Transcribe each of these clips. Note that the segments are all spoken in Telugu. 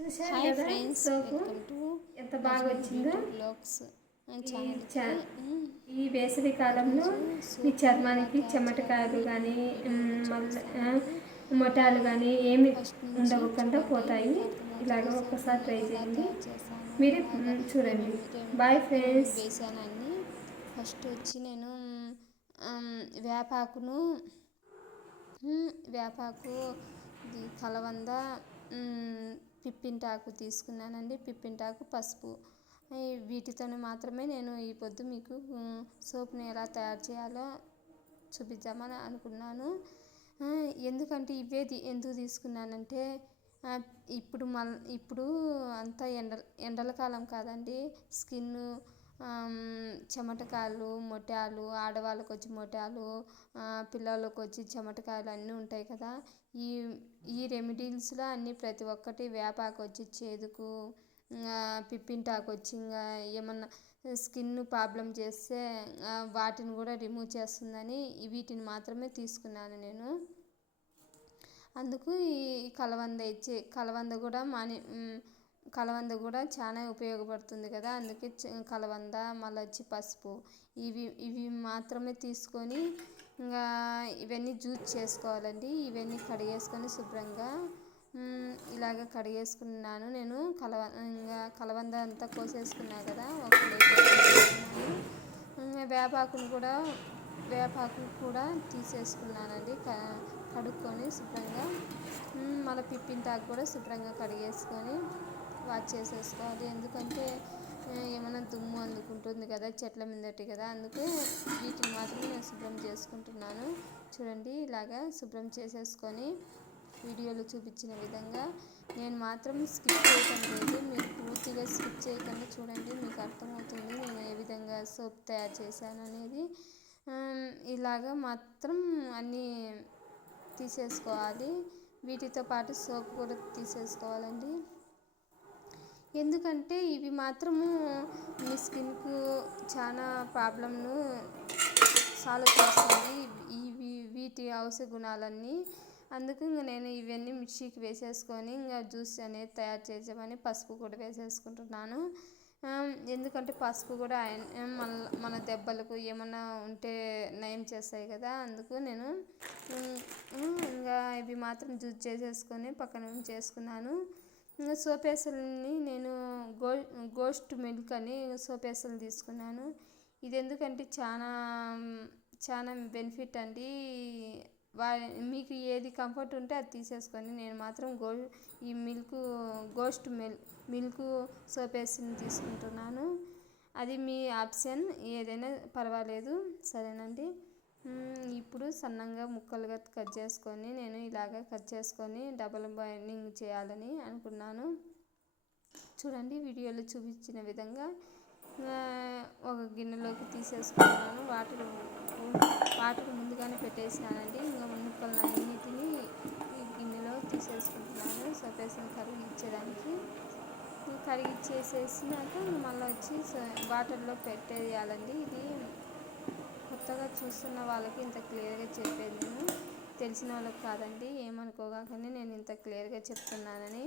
హాయ్ ఫ్రెండ్స్ వెల్కమ్ టు ఎంత బాగా వచ్చిందో. బ్లాగ్స్ ఈ వేసవి కాలంలో మీ చర్మానికి చెమటకాయలు కానీ మళ్ళీ మొటాలు కానీ ఏమి ఉండకుండా పోతాయి. ఇలాగ ఒక్కసారి ట్రై చేయండి. మీరు చూడండి. బాయ్ ఫ్రెండ్స్ వేసానండి. ఫస్ట్ వచ్చి నేను వేపాకును వేపాకు కలవంద పిప్పింటాకు తీసుకున్నానండి. పిప్పింటాకు పసుపు. వీటితోని మాత్రమే నేను ఈ పొద్దు మీకు సోప్ని ఎలా తయారు చేయాలో చూపిద్దామని అనుకున్నాను. ఎందుకంటే ఇవే ఎందుకు తీసుకున్నానంటే ఇప్పుడు మల్ ఇప్పుడు అంతా ఎండ ఎండల కాలం కాదండి. స్కిన్ చెమటకాయలు మొటాలు ఆడవాళ్ళకి వచ్చి మొటాలు పిల్లలకు వచ్చి చెమటకాయలు అన్నీ ఉంటాయి కదా. ఈ ఈ రెమెడీస్లో అన్నీ ప్రతి ఒక్కటి వేపాకు వచ్చి చేదుకు పిప్పింటాకు వచ్చి ఇంకా ఏమన్నా స్కిన్ ప్రాబ్లం చేస్తే వాటిని కూడా రిమూవ్ చేస్తుందని వీటిని మాత్రమే తీసుకున్నాను నేను. అందుకు ఈ కలవంద ఇచ్చే కలవంద కూడా మాని కలవంద కూడా చాలా ఉపయోగపడుతుంది కదా. అందుకే కలవంద మళ్ళీ వచ్చి పసుపు ఇవి ఇవి మాత్రమే తీసుకొని ఇంకా ఇవన్నీ జ్యూస్ చేసుకోవాలండి. ఇవన్నీ కడిగేసుకొని శుభ్రంగా ఇలాగ కడిగేసుకున్నాను. నేను కలవ ఇంకా కలవంద అంతా కోసేసుకున్నా కదా. ఒక వేపాకును కూడా వేపాకులు కూడా తీసేసుకున్నానండి. క కడుక్కొని శుభ్రంగా మళ్ళీ మళ్ళీ పిప్పింటాకు కూడా శుభ్రంగా కడిగేసుకొని వాష్ చేసేసుకోవాలి. ఎందుకంటే ఏమైనా దుమ్ము అందుకుంటుంది కదా చెట్ల మీదటి కదా అందుకే వీటిని మాత్రమే నేను శుభ్రం చేసుకుంటున్నాను. చూడండి ఇలాగా శుభ్రం చేసేసుకొని వీడియోలో చూపించిన విధంగా నేను మాత్రం స్కిప్ చేయటం లేదు. మీరు పూర్తిగా స్కిప్ చేయకుండా చూడండి మీకు అర్థమవుతుంది నేను ఏ విధంగా సోప్ తయారు చేశాను అనేది. ఇలాగా మాత్రం అన్నీ తీసేసుకోవాలి. వీటితో పాటు సోప్ కూడా తీసేసుకోవాలండి. ఎందుకంటే ఇవి మాత్రము మీ స్కిన్కు చాలా ప్రాబ్లంను సాల్వ్ చేస్తుంది ఇవి వీటి ఔషధ గుణాలన్నీ. అందుకు ఇంక నేను ఇవన్నీ మిక్సీకి వేసేసుకొని ఇంకా జ్యూస్ అనేది తయారు చేసామని పసుపు కూడా వేసేసుకుంటున్నాను. ఎందుకంటే పసుపు కూడా ఆయన మన మన దెబ్బలకు ఏమన్నా ఉంటే నయం చేస్తాయి కదా అందుకు నేను ఇంకా ఇవి మాత్రం జ్యూస్ చేసేసుకొని పక్కన చేసుకున్నాను ఇంకా సోపేసల్ని నేను గో గోస్ట్ మిల్క్ అని సోపేసలు తీసుకున్నాను. ఇది ఎందుకంటే చాలా చాలా బెనిఫిట్ అండి. వా మీకు ఏది కంఫర్ట్ ఉంటే అది తీసేసుకొని నేను మాత్రం గో ఈ మిల్క్ గోస్ట్ మిల్ మిల్క్ సోపేస్ని తీసుకుంటున్నాను. అది మీ ఆప్షన్. ఏదైనా పర్వాలేదు. సరేనండి. ఇప్పుడు సన్నంగా ముక్కలుగా కట్ చేసుకొని నేను ఇలాగ కట్ చేసుకొని డబల్ బైండింగ్ చేయాలని అనుకున్నాను. చూడండి వీడియోలో చూపించిన విధంగా ఒక గిన్నెలోకి తీసేసుకున్నాను. వాటర్ వాటర్ ముందుగానే పెట్టేసినానండి. ఇంకా ముక్కలు అన్నిటిని ఈ గిన్నెలో తీసేసుకుంటున్నాను. సపేసం కరిగించడానికి కరిగించేసేసినాక కరిగిచ్చేసేసినాక మళ్ళీ వచ్చి స- వాటర్లో పెట్టేయాలండి. ఇది కొత్తగా చూస్తున్న వాళ్ళకి ఇంత క్లియర్గా చెప్పేది నేను. తెలిసిన వాళ్ళకి కాదండి ఏమనుకోగాకని నేను ఇంత క్లియర్గా చెప్తున్నానని.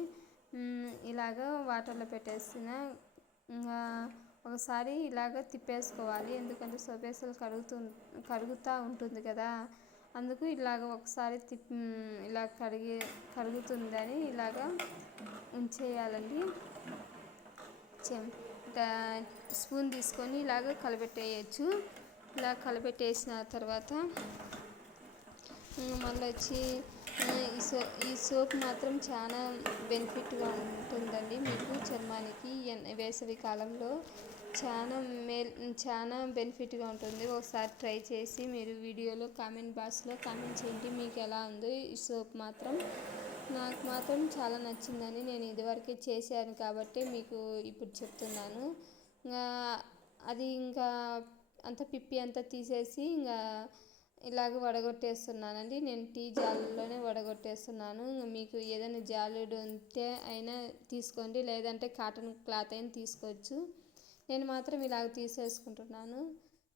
ఇలాగ వాటర్లో పెట్టేసిన ఇంకా ఒకసారి ఇలాగ తిప్పేసుకోవాలి. ఎందుకంటే సోపేసలు కరుగుతూ కరుగుతూ ఉంటుంది కదా. అందుకు ఇలాగ ఒకసారి తిప్ ఇలా కడిగి కరుగుతుందని ఇలాగ ఉంచేయాలండి. చెం స్పూన్ తీసుకొని ఇలాగ కలబెట్టేయచ్చు. ఇలా కలబెట్టేసిన తర్వాత మళ్ళీ వచ్చి ఈ సో ఈ సోప్ మాత్రం చాలా బెనిఫిట్గా ఉంటుందండి. మీకు చర్మానికి వేసవి కాలంలో చాలా మేల్ చాలా బెనిఫిట్గా ఉంటుంది. ఒకసారి ట్రై చేసి మీరు వీడియోలో కామెంట్ బాక్స్లో కామెంట్ చేయండి. మీకు ఎలా ఉందో ఈ సోప్ మాత్రం? నాకు మాత్రం చాలా నచ్చిందని నేను ఇదివరకే చేశాను కాబట్టి మీకు ఇప్పుడు చెప్తున్నాను. ఇంకా అది ఇంకా అంత పిప్పి అంతా తీసేసి ఇంకా ఇలాగ వడగొట్టేస్తున్నానండి. నేను టీ జాలులోనే వడగొట్టేస్తున్నాను. ఇంకా మీకు ఏదైనా జాలుడు ఉంటే అయినా తీసుకోండి. లేదంటే కాటన్ క్లాత్ అయినా తీసుకోవచ్చు. నేను మాత్రం ఇలాగ తీసేసుకుంటున్నాను.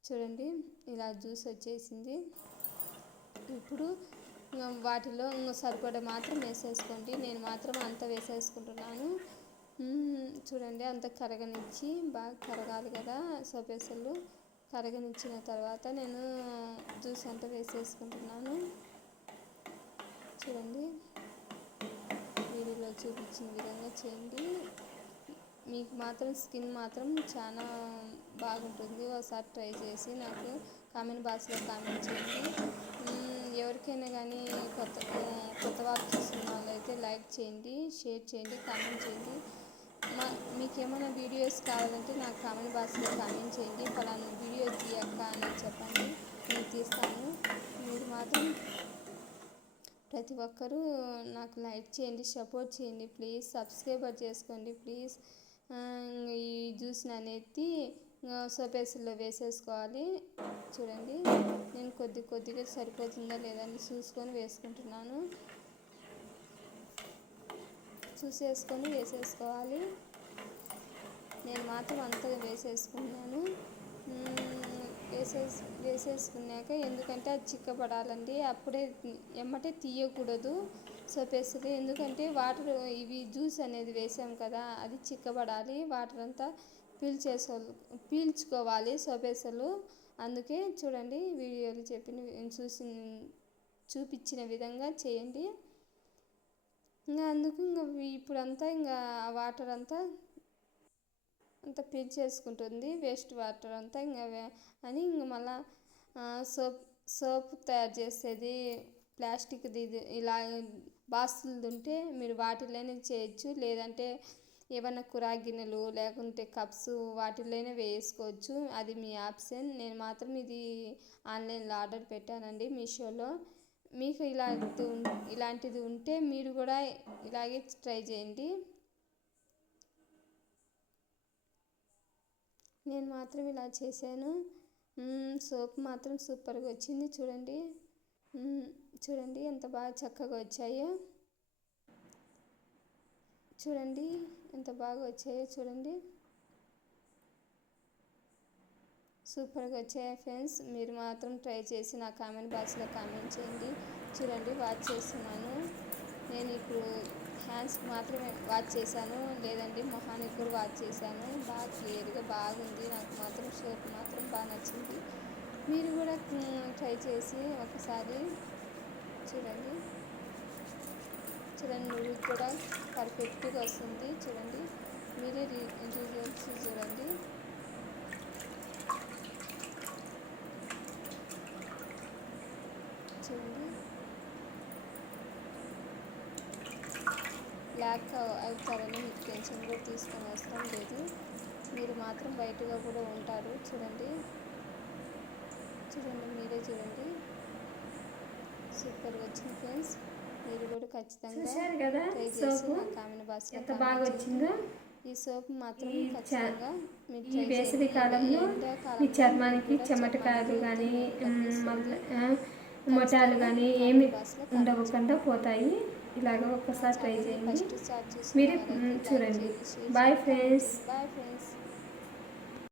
చూడండి ఇలా జ్యూస్ వచ్చేసింది. ఇప్పుడు ఇంకా వాటిలో ఇంకా సరిపడా మాత్రం వేసేసుకోండి. నేను మాత్రం అంత వేసేసుకుంటున్నాను. చూడండి అంత కరగనిచ్చి బాగా కరగాలి కదా సోపేసలు కరగనిచ్చిన తర్వాత నేను జ్యూస్ అంతా వేసేసుకుంటున్నాను. చూడండి. వీడియోలో చూపించిన విధంగా చేయండి. మీకు మాత్రం స్కిన్ మాత్రం చాలా బాగుంటుంది. ఒకసారి ట్రై చేసి నాకు కామెంట్ బాక్స్లో కామెంట్ చేయండి. ఎవరికైనా కానీ కొత్త కొత్త వాళ్ళు చూస్తున్న వాళ్ళైతే లైక్ చేయండి షేర్ చేయండి కామెంట్ చేయండి. మా మీకు ఏమైనా వీడియోస్ కావాలంటే నాకు కామెంట్ బాక్స్లో కామెంట్ చేయండి. ఫలానా వీడియో తీయక్క అని చెప్పండి. నేను తీస్తాను. మీరు మాత్రం ప్రతి ఒక్కరూ నాకు లైక్ చేయండి సపోర్ట్ చేయండి. ప్లీజ్ సబ్స్క్రైబర్ చేసుకోండి. ప్లీజ్ ఈ జ్యూస్ని అనేది సోపేసుల్లో వేసేసుకోవాలి. చూడండి నేను కొద్ది కొద్దిగా సరిపోతుందా లేదా అని చూసుకొని వేసుకుంటున్నాను. చూసేసుకొని వేసేసుకోవాలి. నేను మాత్రం అంతగా వేసేసుకున్నాను. మ్మ్, వేసేసి వేసేసుకున్నాక ఎందుకంటే అది చిక్కబడాలండి. అప్పుడే ఎమ్మటే తీయకూడదు. సోపేస్తుంది ఎందుకంటే వాటర్ ఇవి జ్యూస్ అనేది వేసాం కదా అది చిక్కబడాలి. వాటర్ అంతా పీల్చేసో పీల్చుకోవాలి సోపేసలు అందుకే చూడండి వీడియోలు చెప్పిన చూసి చూపించిన విధంగా చేయండి. ఇంకా అందుకు ఇంకా ఇప్పుడంతా ఇంకా ఆ వాటర్ అంతా అంతా పీల్చేసుకుంటుంది వేస్ట్ వాటర్ అంతా ఇంకా అని ఇంక మళ్ళా సోప్ సోప్ తయారు చేసేది ప్లాస్టిక్ది ఇది ఇలా బాక్సులు ఉంటే మీరు వాటిలోనే చేయొచ్చు లేదంటే ఏమైనా కూరా గిన్నెలు లేకుంటే కప్స్ వాటిలోనే వేసుకోవచ్చు అది మీ ఆప్షన్. నేను మాత్రం ఇది ఆన్లైన్లో ఆర్డర్ పెట్టానండి మీషోలో. మీకు ఇలాంటి ఉం- ఇలాంటిది ఉంటే మీరు కూడా ఇలాగే ట్రై చేయండి. నేను మాత్రం ఇలా చేశాను. సోప్ మాత్రం సూపర్గా వచ్చింది. చూడండి. చూడండి ఎంత బాగా చక్కగా వచ్చాయో. చూడండి ఎంత బాగా వచ్చాయో చూడండి. సూపర్గా వచ్చాయి ఫ్రెండ్స్. మీరు మాత్రం ట్రై చేసి నా కామెంట్ బాక్స్లో కామెంట్ చేయండి. చూడండి వాచ్ చేస్తున్నాను. నేను ఇప్పుడు హ్యాండ్స్కి మాత్రమే వాచ్ చేశాను. లేదండి మొహానికి కూడా వాచ్ చేశాను. బాగా క్లియర్గా బాగుంది. నాకు మాత్రం షేప్ మాత్రం బాగా నచ్చింది. మీరు కూడా ట్రై చేసి ఒకసారి చూడండి. చూడండి నువ్వు కూడా పర్ఫెక్ట్గా వస్తుంది. చూడండి మీరే రి- రిజల్ట్స్ చూడండి చూడండి బ్లాక్ అవుతారని మీకు టెన్షన్ కూడా తీసుకొని అవసరం లేదు. మీరు మాత్రం బయటగా కూడా ఉంటారు. చూడండి. చూడండి మీరే చూడండి. సూపర్ వచ్చింది ఫ్రెండ్స్. మీరు కూడా ఖచ్చితంగా ట్రై చేసి నా కామెంట్ బాక్స్లో ఎంత బాగా వచ్చిందో? ఈ సోప్ మాత్రం ఈ ఖచ్చితంగా ఈ వేసవి. కాలంలో మీ చర్మానికి చెమటకాయలు కానీ మొటాలు కానీ ఏమి ఉండవకుండా పోతాయి. ఇలాగ ఒక్కసారి ట్రై చేయండి ఫస్ట్ స్టార్ట్ చేసిన మీరు వాళ్ళైతే మ్,